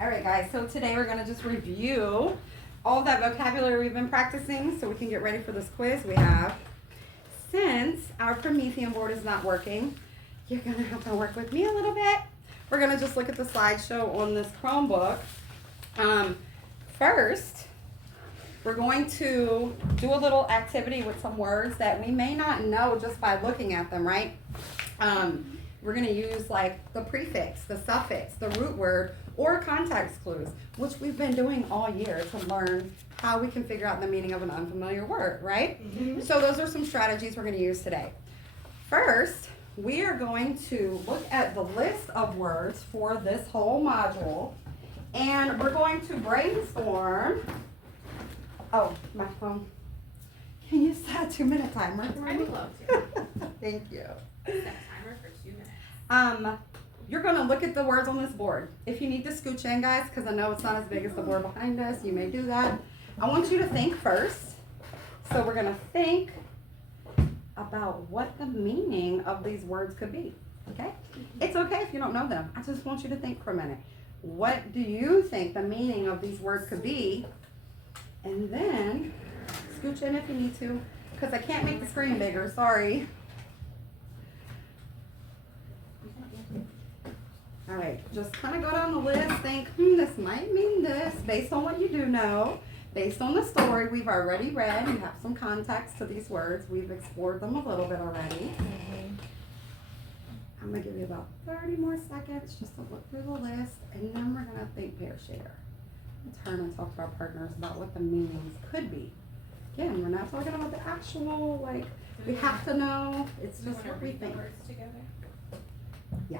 All right, guys, so today we're going to just review all that vocabulary we've been practicing so we can get ready for this quiz we have. Since our Promethean board is not working, you're going to have to work with me a little bit. We're going to just look at the slideshow on this Chromebook. First, we're going to do a little activity with some words that we may not know just by looking at them, right? We're going to use like the prefix, the suffix, the root word, or context clues, which we've been doing all year to learn how we can figure out the meaning of an unfamiliar word, right? Mm-hmm. So those are some strategies we're going to use today. First, we are going to look at the list of words for this whole module, and we're going to brainstorm. Oh, my phone. Can you set a 2-minute timer for me? I would love to. Thank you. Set a timer for 2 minutes. You're going to look at the words on this board. If you need to scooch in, guys, because I know it's not as big as the board behind us, you may do that. I want you to think first. So we're going to think about what the meaning of these words could be, okay? It's okay if you don't know them. I just want you to think for a minute. What do you think the meaning of these words could be? And then scooch in if you need to, because I can't make the screen bigger, sorry. All right, just kind of go down the list, think, this might mean this, based on what you do know, based on the story we've already read. You have some context to these words. We've explored them a little bit already. I'm going to give you about 30 more seconds just to look through the list, and then we're going to think, pair, share. Turn and talk to our partners about what the meanings could be. Again, we're not talking about the actual, like, we have to know. It's just what we think. Words together? Yeah.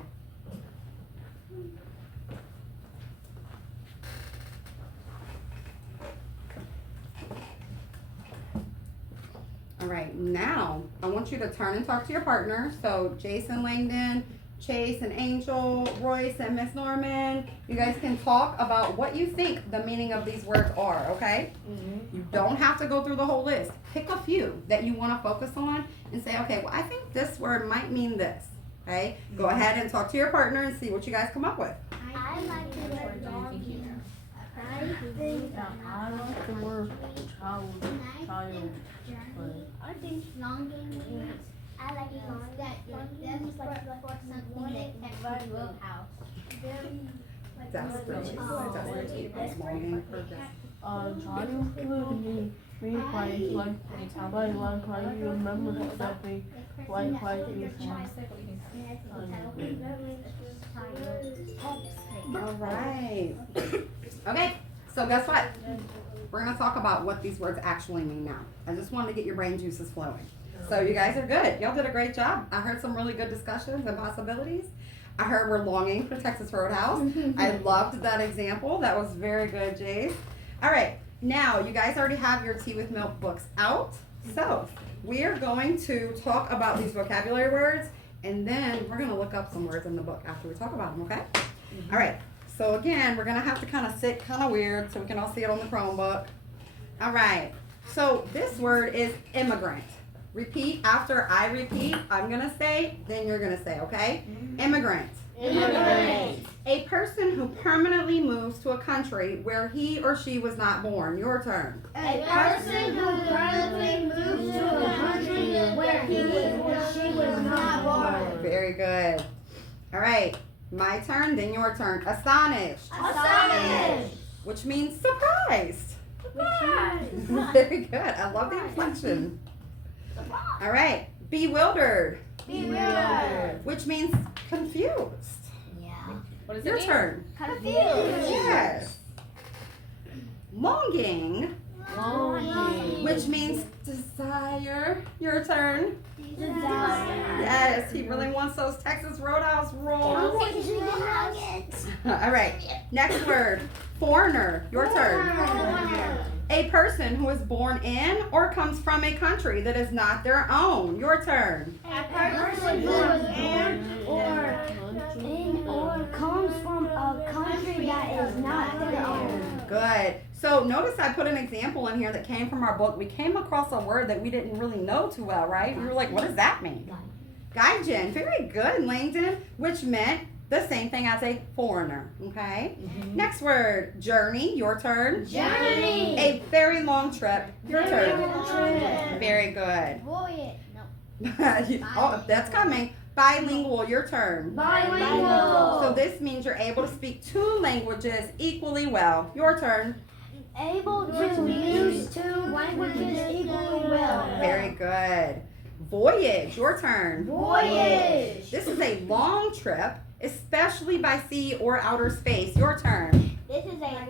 All right, now I want you to turn and talk to your partner. So Jason, Langdon, Chase and Angel, Royce and Miss Norman, you guys can talk about what you think the meaning of these words are, okay? Mm-hmm. You don't have to go through the whole list. Pick a few that you want to focus on and say, okay, well, I think this word might mean this, okay? Mm-hmm. Go ahead and talk to your partner and see what you guys come up with. I like the word doggy. I like the word child. I think longing means I like that that's like for something that can be real house. Desperate. Longing for this. Child could be quiet, like you remember exactly like you All right. Okay, so guess what? We're going to talk about what these words actually mean now. I just wanted to get your brain juices flowing. So you guys are good. Y'all did a great job. I heard some really good discussions and possibilities. I heard we're longing for Texas Roadhouse. I loved that example. That was very good, Jace. All right, now you guys already have your Tea with Milk books out. So we are going to talk about these vocabulary words, and then we're going to look up some words in the book after we talk about them, okay? All right. So again, we're going to have to kind of sit kind of weird so we can all see it on the Chromebook. All right. So this word is immigrant. Repeat after I repeat. I'm going to say, then you're going to say, okay? Immigrant. Immigrant. A person who permanently moves to a country where he or she was not born. Your turn. A person who permanently moves to a country where he or she was not born. Very good. All right. My turn, then your turn. Astonished. Astonished. Which means surprised. Surprised. Very good. I love the inflection. All right. Bewildered. Bewildered. Which means confused. Yeah. What does Your it mean? turn. Confused. Yes. Longing. Longing. Which means desire. Your turn. Desire. Yes, he really wants those Texas Roadhouse rolls. All right. Next word. Foreigner. Your turn. A person who is born in or comes from a country that is not their own. Your turn. A person who is in or comes from a country that is not their own. Good. So notice I put an example in here that came from our book. We came across a word that we didn't really know too well, right? We were like, what does that mean? Gaijin. Very good, Langdon. Which meant the same thing as a foreigner, okay? Next word, journey, your turn. Journey. A very long trip, your turn. Trip. Very good. Voyage. No. Oh, that's coming. Bilingual, your turn. Bilingual. So this means you're able to speak 2 languages equally well. Your turn. Able to use 2 languages equally well. Very good. Voyage, your turn. Voyage. This is a long trip, especially by sea or outer space. Your turn. This is a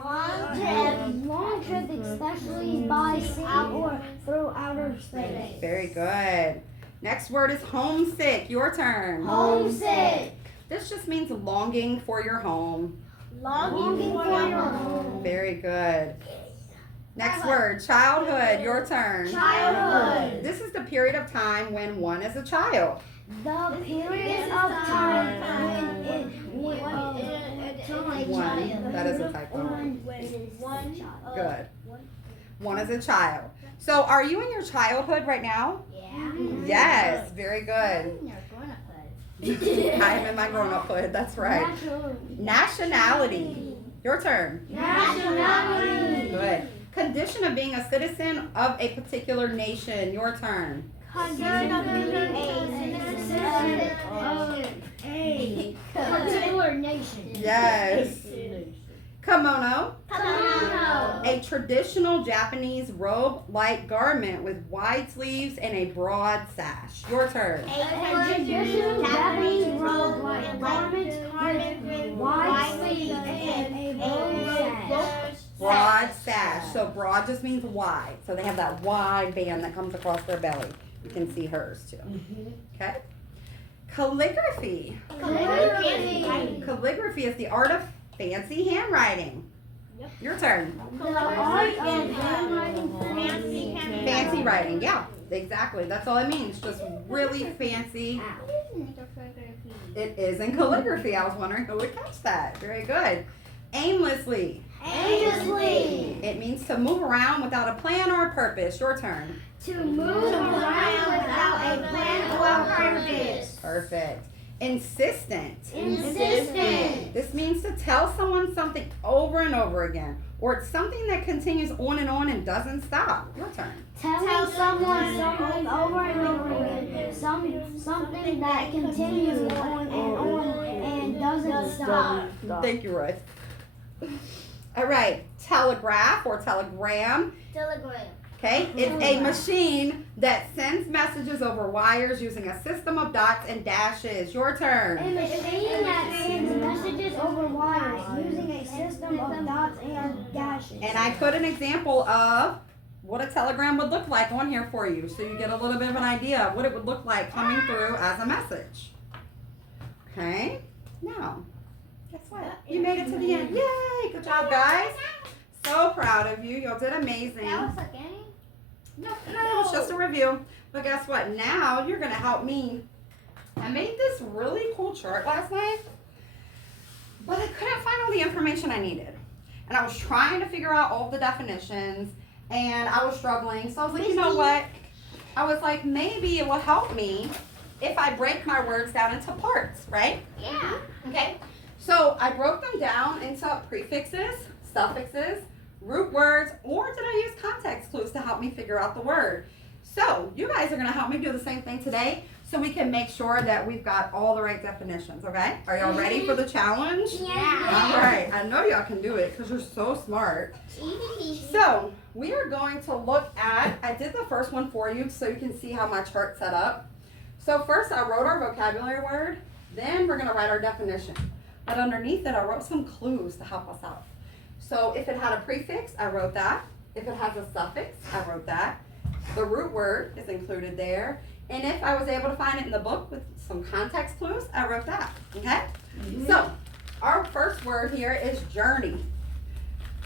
long trip, especially by sea or through outer space. Very good. Next word is homesick. Your turn. Homesick. This just means longing for your home. Longing for your home. Very good. Next word, childhood. Your turn. Childhood. This is the period of time when one is a child. The period of time when One. That is a typo. One. Good. One is a child. So are you in your childhood right now? Yeah. Yes. Very good. I am in my grown-uphood. That's right. Nationality. Your turn. Nationality. Good. Condition of being a citizen of a particular nation. Your turn. Condition of being a citizen of a particular nation. Yes. Kimono. Kimono. A traditional Japanese robe-like garment with wide sleeves and a broad sash. Your turn. A traditional Japanese robe like garments with wide sleeves and a broad sash. Broad sash. So broad just means wide. So they have that wide band that comes across their belly. You can see hers too. Okay. Calligraphy. Calligraphy is the art of fancy handwriting. Your turn. The art of handwriting Fancy writing. Yeah, exactly. That's all it means. Just really fancy. It is in calligraphy. I was wondering who would catch that. Very good. Aimlessly. Aimlessly. It means to move around without a plan or a purpose. Your turn. To move around without a plan or purpose. Perfect. Insistent. Insistent. This means to tell someone something over and over again, or it's something that continues on and doesn't stop. Your turn. Telling someone something over and over again. Something that continues on and doesn't stop. Thank you, Roy. All right. Telegraph or telegram. Telegram. Okay, it's a machine that sends messages over wires using a system of dots and dashes. Your A turn. machine that sends messages over wires using a system of dots and dashes. And I put an example of what a telegram would look like on here for you, so you get a little bit of an idea of what it would look like coming through as a message. Okay, now, guess what? You made it to the end. Yay! Good job, guys. So proud of you. Y'all did amazing. a game? No, it was just a review. But guess what? Now you're going to help me. I made this really cool chart last night, but I couldn't find all the information I needed. And I was trying to figure out all the definitions, and I was struggling. So I was like, you know what? I was like, maybe it will help me if I break my words down into parts, right? Yeah. Okay. So I broke them down into prefixes, suffixes, root words, or did I use context clues to help me figure out the word? So you guys are going to help me do the same thing today so we can make sure that we've got all the right definitions, okay? Are y'all ready for the challenge? Yeah. All right. I know y'all can do it because you're so smart. So we are going to look at, I did the first one for you so you can see how my chart's set up. So first I wrote our vocabulary word, then we're going to write our definition. But underneath it I wrote some clues to help us out. So if it had a prefix, I wrote that. If it has a suffix, I wrote that. The root word is included there. And if I was able to find it in the book with some context clues, I wrote that, okay? So our first word here is journey.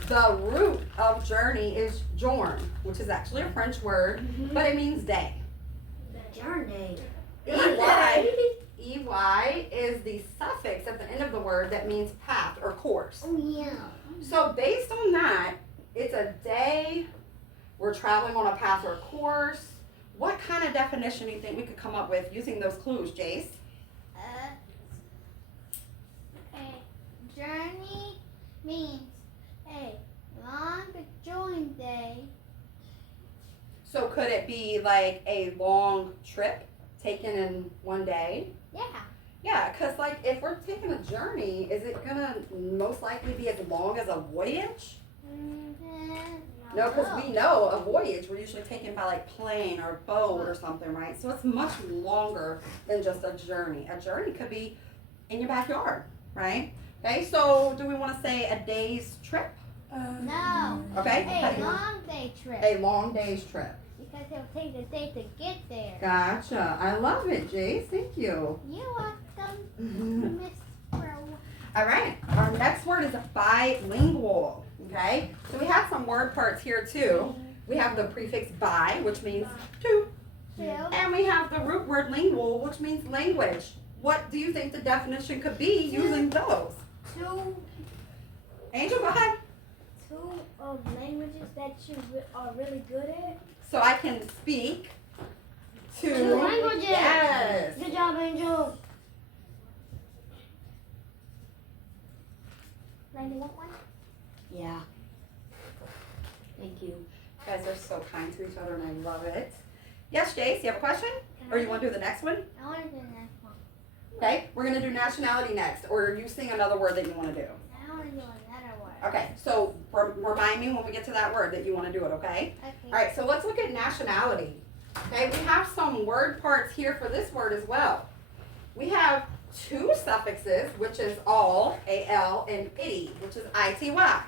The root of journey is journe, which is actually a French word, but it means day. Journey. EY is the suffix at the end of the word that means path or course. Oh, yeah. So based on that, it's a day, we're traveling on a path or course. What kind of definition do you think we could come up with using those clues, Jace? means a long join day. So could it be like a long trip taken in one day? Yeah. Yeah, because like if we're taking a journey, is it gonna most likely be as long as a voyage? No, because we know a voyage we're usually taken by like plane or boat or something, right? So it's much longer than just a journey. A journey could be in your backyard, right? Okay, so do we want to say a day's trip? No. Okay. A long day trip. A long day's trip. Because it'll take a day to get there. Gotcha. I love it, Jace. Thank you. You're welcome, Miss Crow. All right. Our next word is bilingual. Okay. So we have some word parts here too. We have the prefix bi, which means two. Two. And we have the root word lingual, which means language. What do you think the definition could be using those? Two Angel, go ahead. languages that you are really good at. So I can speak two Two languages. Yes. Good job, Angel. You want one? Yeah. Thank you. You guys are so kind to each other and I love it. Yes, Jace, you have a question? Or you want to do the next one? I want to do the next one. Okay, we're going to do nationality next. Or you sing another word that you want to do. I want to do another word. Okay, so remind me when we get to that word that you want to do it, okay? Okay. All right, so let's look at nationality. Okay, we have some word parts here for this word as well. We have two suffixes, which is all, A-L, and ity, which is I-T-Y.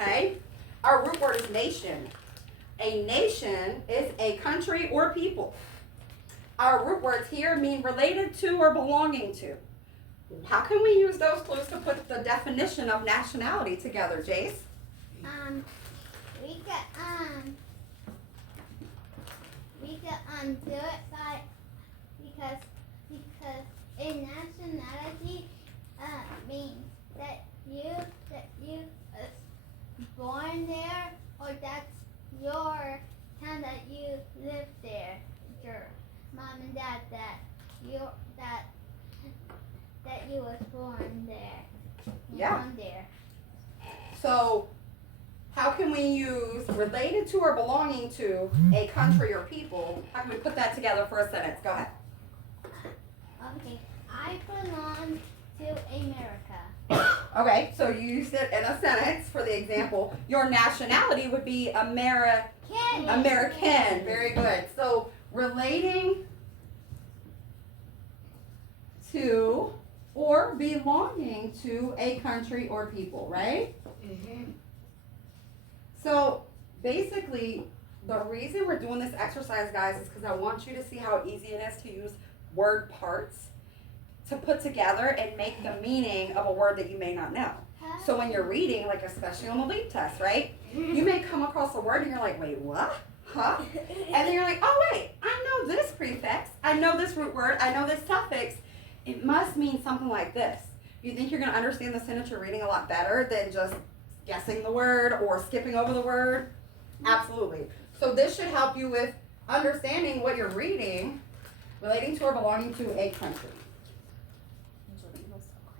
Okay, our root word is nation. A nation is a country or people. Our root words here mean related to or belonging to. How can we use those clues to put the definition of nationality together, Jace? We could do it by because a nationality means that you born there, or that's your town that you live there. Your mom and dad that you was born there. Yeah. Born there. So, how can we use related to or belonging to a country or people? How can we put that together for a sentence? Go ahead. Okay. I belong to America. Okay, so you used it in a sentence for the example. Your nationality would be American. Very good. So, relating to or belonging to a country or people, right? Mm-hmm. So basically, the reason we're doing this exercise, guys, is because I want you to see how easy it is to use word parts to put together and make the meaning of a word that you may not know. So when you're reading, like especially on the leap test, right? You may come across a word and you're like, wait, what? Huh? And then you're like, oh wait, I know this prefix, I know this root word, I know this suffix. It must mean something like this. You think you're going to understand the sentence you're reading a lot better than just guessing the word or skipping over the word? Absolutely. So this should help you with understanding what you're reading relating to or belonging to a country.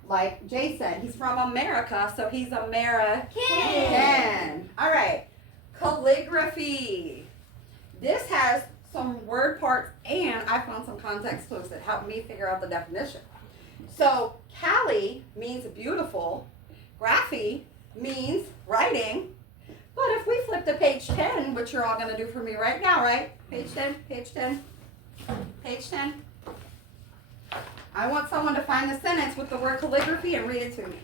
Like Jay said, he's from America, so he's American. All right. Calligraphy. This has some word parts, and I found some context clues that helped me figure out the definition. So, Callie means beautiful. Graphy means writing. But if we flip to page 10, which you're all going to do for me right now, right? Page 10, page 10, page 10. I want someone to find the sentence with the word calligraphy and read it to me.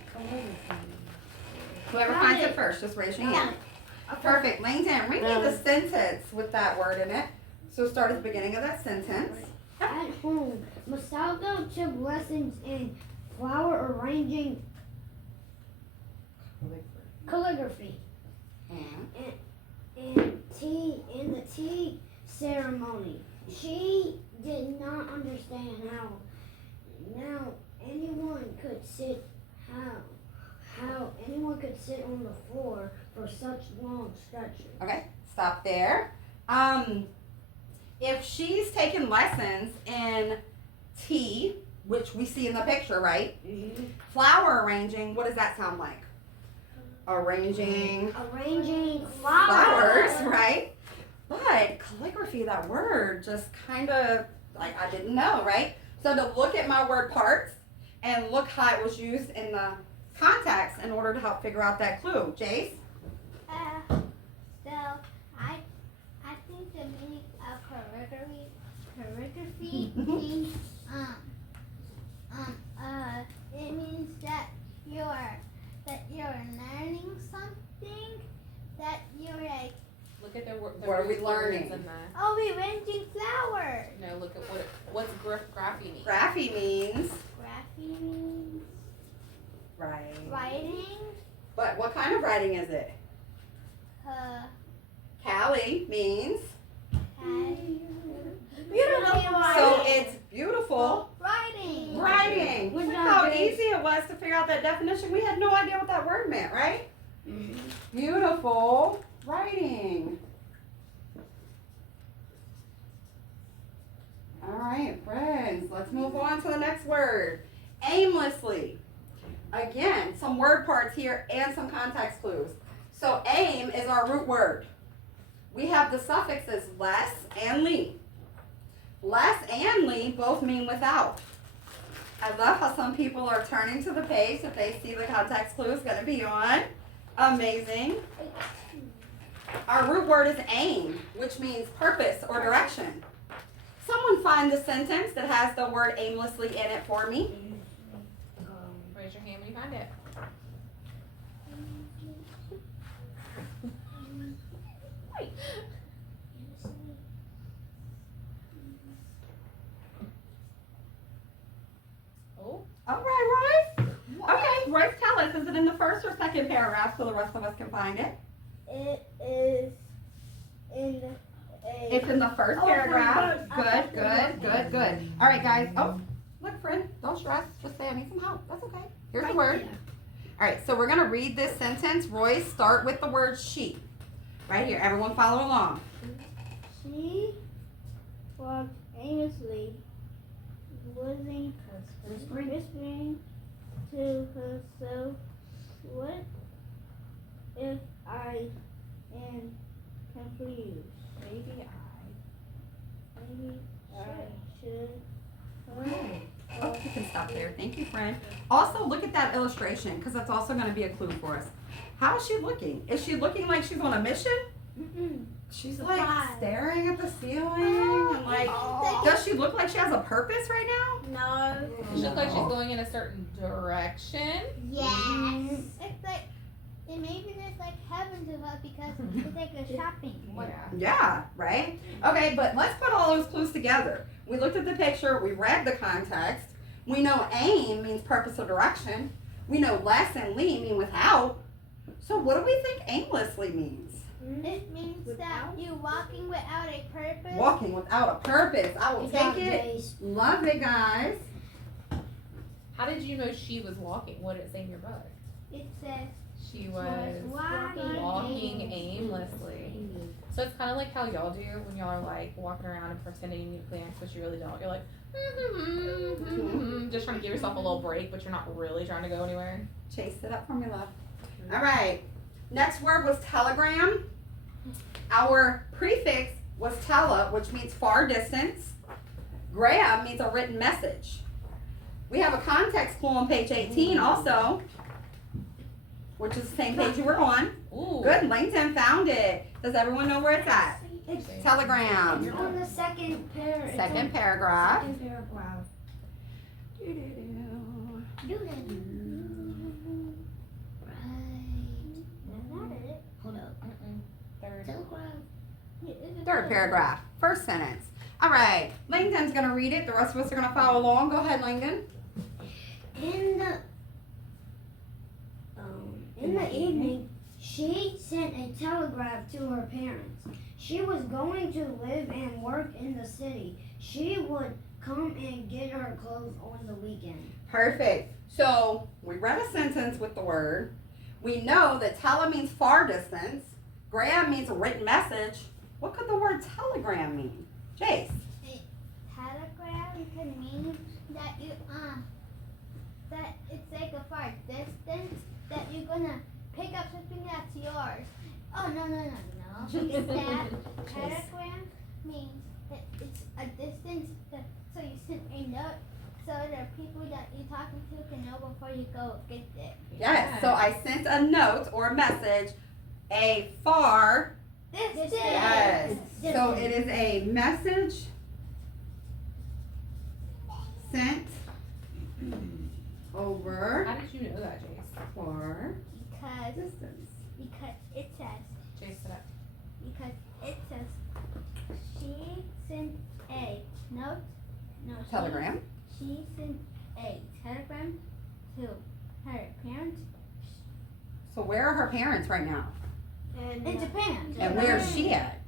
Whoever finds it first, just raise your hand. Perfect. Langton, read me the sentence with that word in it. So start at the beginning of that sentence. At home, Masalgo took lessons in flower arranging calligraphy and the tea ceremony. She did not understand how anyone could sit on the floor for such long stretches. Okay, stop there. If she's taken lessons in tea, which we see in the picture, right? Mm-hmm. Flower arranging, what does that sound like? arranging Arranging flowers, right? But calligraphy, that word just kind of like I didn't know, right? So to look at my word parts and look how it was used in the context in order to help figure out that clue. Jace? So I think the meaning of calligraphy means it means that you're learning something that you're like, Look at the word. What are we learning? In that. oh, we're arranging flowers. No, look at what's graphy mean. Graphy means Graphy means writing. writing. But what kind of writing is it? Callie means Beautiful so it's beautiful writing. writing. Good Look job, how Jace. easy it was to figure out that definition. We had no idea what that word meant, right? Beautiful writing. All right, friends, let's move on to the next word. Aimlessly. Again, some word parts here and some context clues. So aim is our root word. We have the suffixes less and ly. Less and ly both mean without. I love how some people are turning to the page if they see the context clue is going to be on. Amazing. Our root word is aim, which means purpose or direction. Someone find the sentence that has the word aimlessly in it for me. Raise your hand when you find it. Oh. All right, Royce. Okay, Royce, tell us, is it in the first or second paragraph so the rest of us can find it? It is in It's in the first Oh, paragraph. first. Good. All right, guys. Oh, look, friend, don't stress. Just say I need some help. That's okay. Here's the word. All right, so we're going to read this sentence. Royce, start with the word she. Right here. Everyone follow along. She walked aimlessly, whispering to herself, "What if I am confused? Maybe I should." Oh, you can stop there. Thank you, friend. Also, look at that illustration because that's also going to be a clue for us. How is she looking? Is she looking like she's on a mission? She's like Surprise. staring at the ceiling and like, does she look like she has a purpose right now? No. She looks like she's going in a certain direction. Yes. It's like, and maybe there's like heaven to her because it's like a shopping. Yeah. Yeah, right? Okay, but let's put all those clues together. We looked at the picture, we read the context. We know aim means purpose or direction. We know less and ly mean without. So what do we think aimlessly means? It means that you're walking without a purpose. Walking without a purpose. I will take it. Love it, guys. How did you know she was walking? What did it say in your book? It says She was walking aimlessly. So it's kind of like how y'all do when y'all are like walking around and pretending you need a Kleenex, but you really don't. You're like, just trying to give yourself a little break, but you're not really trying to go anywhere. Chase it up for me, love. All right. Next word was telegram. Our prefix was tele, which means far distance. Gram means a written message. We have a context clue on page 18 also, which is the same page you were on. Ooh. Good, Langton found it. Does everyone know where it's at? It's Telegram. on the second paragraph. Second paragraph. Second paragraph. Hold up. Third. Third paragraph. First sentence. All right. Langton's going to read it. The rest of us are going to follow along. Go ahead, Langton. In the evening, she sent a telegram to her parents. She was going to live and work in the city. She would come and get her clothes on the weekend. Perfect. So we read a sentence with the word. We know that tele means far distance. Gram means a written message. What could the word telegram mean? Jace. Telegram can mean that you that it's like a far distance that you're gonna pick up that's yours. Oh, no. Because that telegram means that it's a distance, so you send a note so the people that you're talking to can know before you go get it. Yes, so I sent a note or a message, a far, Distance. yes. So it is a message sent over How did you know that, Jace? far Because distance. it says, Jace, sit up. because it says, she sent a note. No, Telegram. She sent a telegram to her parents So where are her parents right now? in Japan. And where is she at?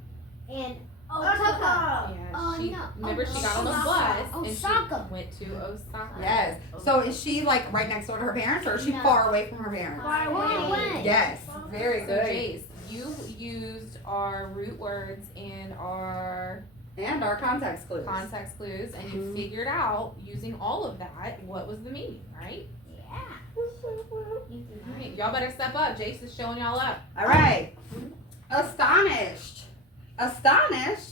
And Osaka. Yeah, Oh, she, no. remember she got on the Osaka. bus and Osaka. she went to Osaka. Yes. So is she like right next door to her parents, or is she No. far away from her parents? Far away. Yes. Very So good. Jace, you used our root words and our And our context clues. context clues, and you figured out using all of that what was the meaning, right? Yeah. Alright, y'all better step up. Jace is showing y'all up. All right. Astonished. Astonished.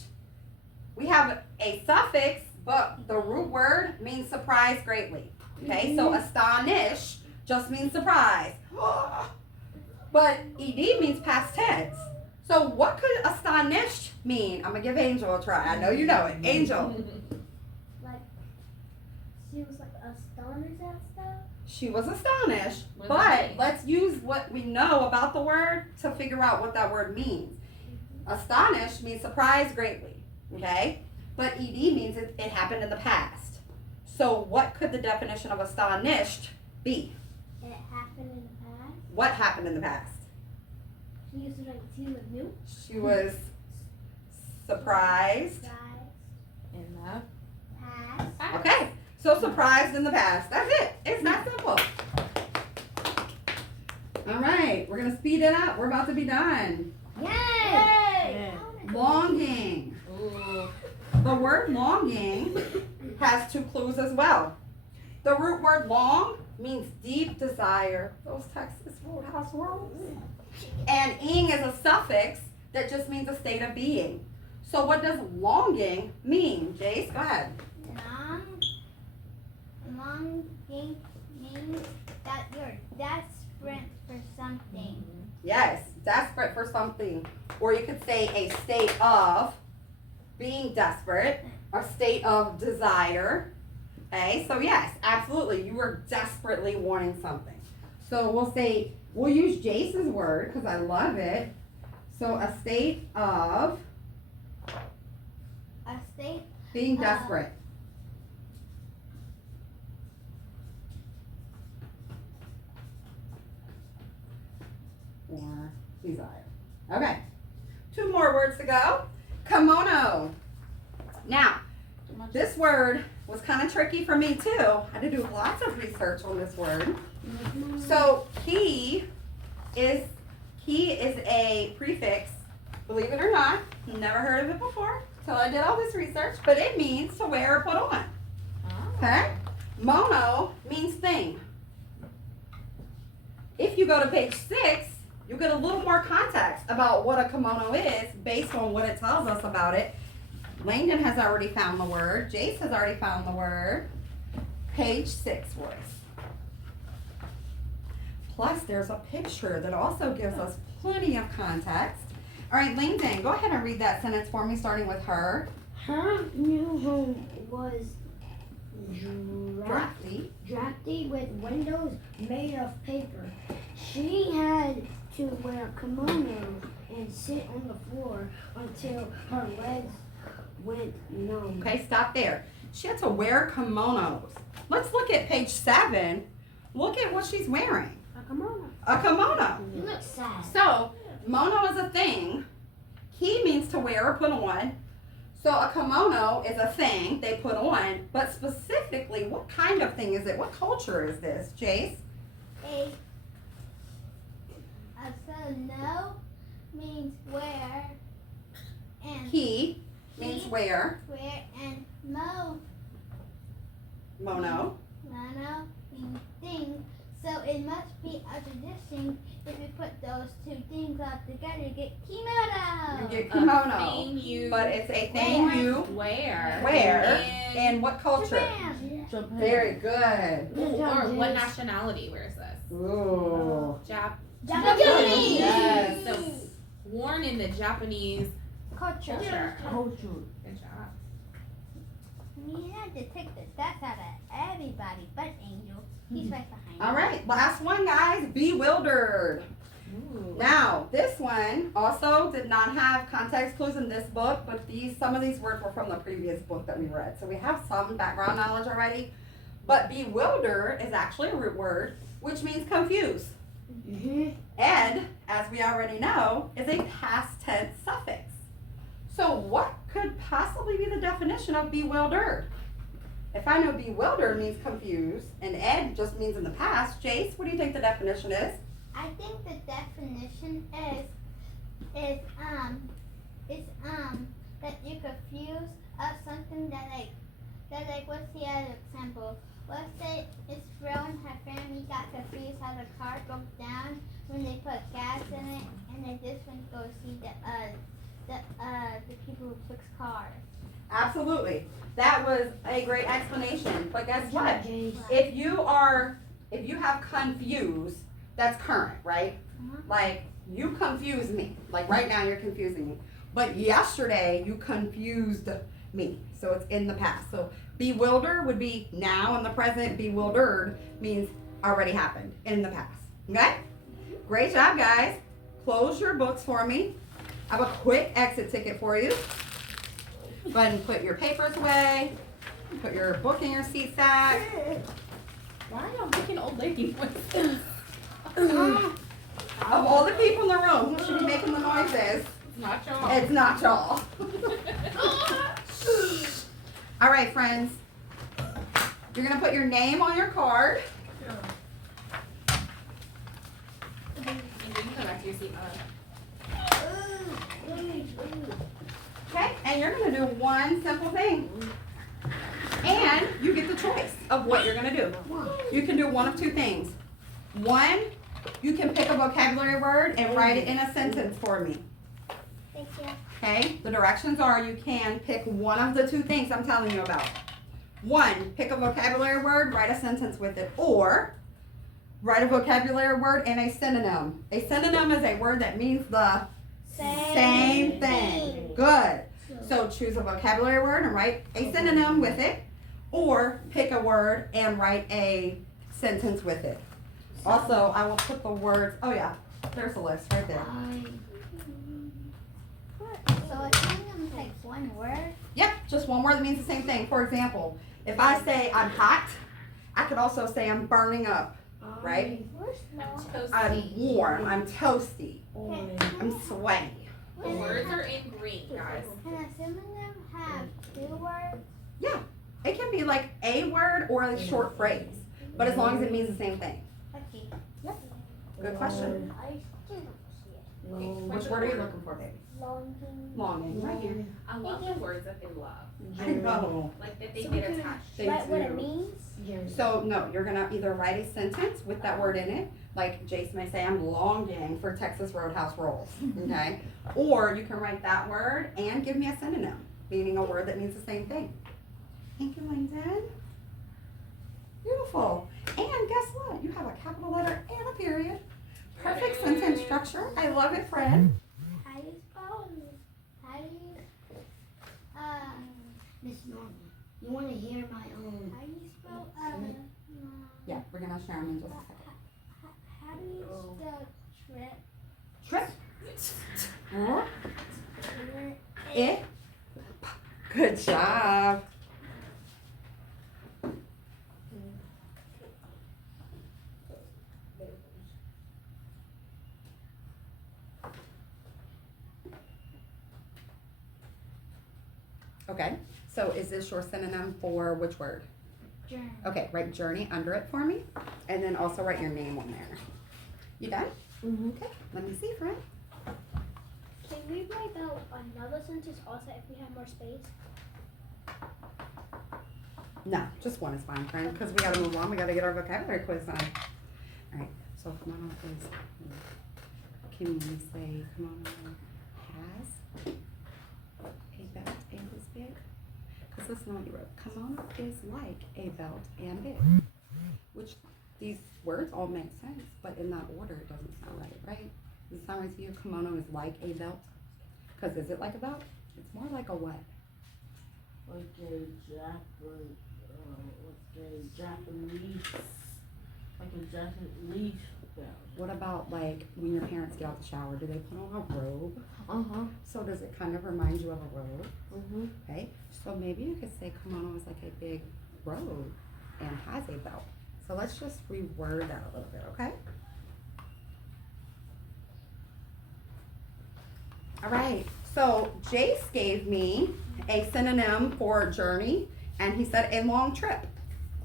We have a suffix, but the root word means surprise greatly. Okay, so astonish just means surprise. But ed means past tense. So what could astonished mean? I'm gonna give Angel a try. I know you know it. Angel. she was like astonished at stuff. She was astonished, What does that but mean? let's use what we know about the word to figure out what that word means. Astonished means surprised greatly, okay? But ed means it happened in the past. So what could the definition of astonished be? It happened in the past. What happened in the past? She used to like she was new. She was surprised. Surprised. In the Past. Okay, so surprised in the past. That's it. It's that simple. All right, we're gonna speed it up. We're about to be done. Yay! Longing. Ooh. The word longing has two clues as well. The root word long means deep desire. Those Texas Roadhouse words. And ing is a suffix that just means a state of being. So what does longing mean? Jace, go ahead. Longing means that you're desperate for something. Yes, desperate for something. Or you could say a state of being desperate, a state of desire. Okay, so yes, absolutely. You were desperately wanting something. So we'll use Jace's word because I love it. So a state of A state being desperate. Or desire. Okay. Two more words to go. Kimono. Now, this word was kind of tricky for me too. I had to do lots of research on this word. So he is a prefix, believe it or not. Never heard of it before till I did all this research, but it means to wear or put on. Okay? Mono means thing. If you go to page 6, you'll get a little more context about what a kimono is based on what it tells us about it. Langdon has already found the word. Jace has already found the word. Page 6 was. Plus, there's a picture that also gives us plenty of context. All right, Langdon, go ahead and read that sentence for me, starting with her. Her new home was drafty with windows made of paper. She had to wear a kimono and sit on the floor until her legs went numb. Okay, stop there. She had to wear kimonos. Let's look at page 7. Look at what she's wearing. A kimono. A kimono. You look sad. So, mono is a thing. Ki means to wear or put on. So a kimono is a thing they put on, but specifically, what kind of thing is it? What culture is this, Jace? So no means wear, and Ki means wear. wear, and Mono. mono means thing. So it must be a tradition if we put those two things up together to get kimono. You get A kimono. thing you But it's a thing you wear. wear In in what culture? Japan. Japan. Very good. or what nationality wears this? Ooh. Japanese. Yes. So worn in the Japanese Culture. culture. Culture. Good job. We had to take the dust out of everybody but Angel. He's right behind All right, last one, guys. Bewildered. Ooh. Now, this one also did not have context clues in this book, but some of these words were from the previous book that we read. So we have some background knowledge already. But bewilder is actually a root word, which means confused. Ed, as we already know, is a past tense suffix. So what could possibly be the definition of bewildered? If I know bewildered means confused, and ed just means in the past, Jace, what do you think the definition is? I think the definition is that you confuse something that what's the other example? Let's say it's Fro and her family got confused how the car broke down when they put gas in it, and they just went to go see the people who fix cars. Absolutely. That was a great explanation. But guess what? If you have confused, that's current, right? Like you confuse me. Like right now you're confusing me. But yesterday you confused me. So it's in the past. So bewilder would be now in the present. Bewildered means already happened in the past. Okay? Great job, guys. Close your books for me. I have a quick exit ticket for you. Go ahead and put your papers away. Put your book in your seat sack. Why are y'all making old lady voices? Of all the people in the room who should be making the noises, Not y'all. it's not y'all. All right, friends. You're going to put your name on your card. And you can come back to your seat. Okay? And you're going to do one simple thing. And you get the choice of what you're going to do. You can do one of two things. One, you can pick a vocabulary word and write it in a sentence for me. Thank you. Okay? The directions are you can pick one of the two things I'm telling you about. One, pick a vocabulary word, write a sentence with it. Or, write a vocabulary word and a synonym. A synonym is a word that means the same thing. Good. So choose a vocabulary word and write a synonym with it. Or pick a word and write a sentence with it. Also, I will put the words, oh yeah, there's a list right there. So a synonym takes one word. Yep, just one word that means the same thing. For example, if I say I'm hot, I could also say I'm burning up, right? I'm warm, I'm toasty, I'm sweaty. The words are in green, guys. Can a synonym have two words? Yeah, it can be like a word or a short phrase, but as long as it means the same thing. Okay. Good question. I still don't see it. Which word are you looking for, baby? Longing. Longing, right here. I love the words that they love. I know. Like that they get attached. They Write what it do. means? So no, you're gonna either write a sentence with that word in it, like Jace may say, I'm longing for Texas Roadhouse rolls, okay? Or you can write that word and give me a synonym, meaning a word that means the same thing. Thank you, Langdon. Beautiful. And guess what? You have a capital letter and a period. Perfect sentence structure. I love it, Fred. How do you spell it? How do you, Miss Norma, you want to hear my own? how do you spell, Yeah, we're gonna share them in just a second. how do you spell trip? Trip. It. Good job. Okay, so is this your synonym for which word? Journey. Okay, write journey under it for me, and then also write your name on there. You done? Okay, let me see, friend. Can we write out another sentence also if we have more space? No, just one is fine, friend, because we gotta move on. We gotta get our vocabulary quiz on. All right, So kimono is, can we say kimono has a belt and is big? Because listen what you wrote. Kimono is like a belt and big. Which these words all make sense, but in that order it doesn't sound right, right? Does it sound right to you? Kimono is like a belt? Because is it like a belt? It's more like a what? Like a Japanese, like a Japanese belt. What about like when your parents get out the shower? Do they put on a robe? So does it kind of remind you of a robe? Okay, so maybe you could say kimono is like a big robe and has a belt. So let's just reword that a little bit, okay? All right, so Jace gave me a synonym for journey, and he said a long trip.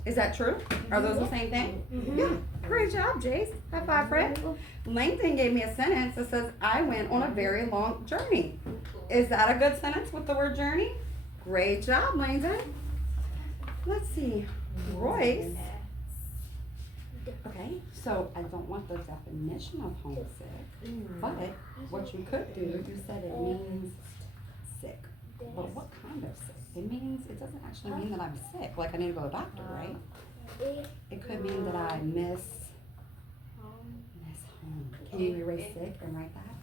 Is that true? Are those the same thing? Yeah, great job, Jace. High five, Fred. Langton gave me a sentence that says, I went on a very long journey. Is that a good sentence with the word journey? Great job, Langton. Let's see, Royce. Okay, so I don't want the definition of homesick, but what you could do, you said it means sick. But what kind of sick? It doesn't actually mean that I'm sick, like I need to go to the doctor, right? It could mean that I miss home. Can you erase sick and write that?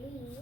Me.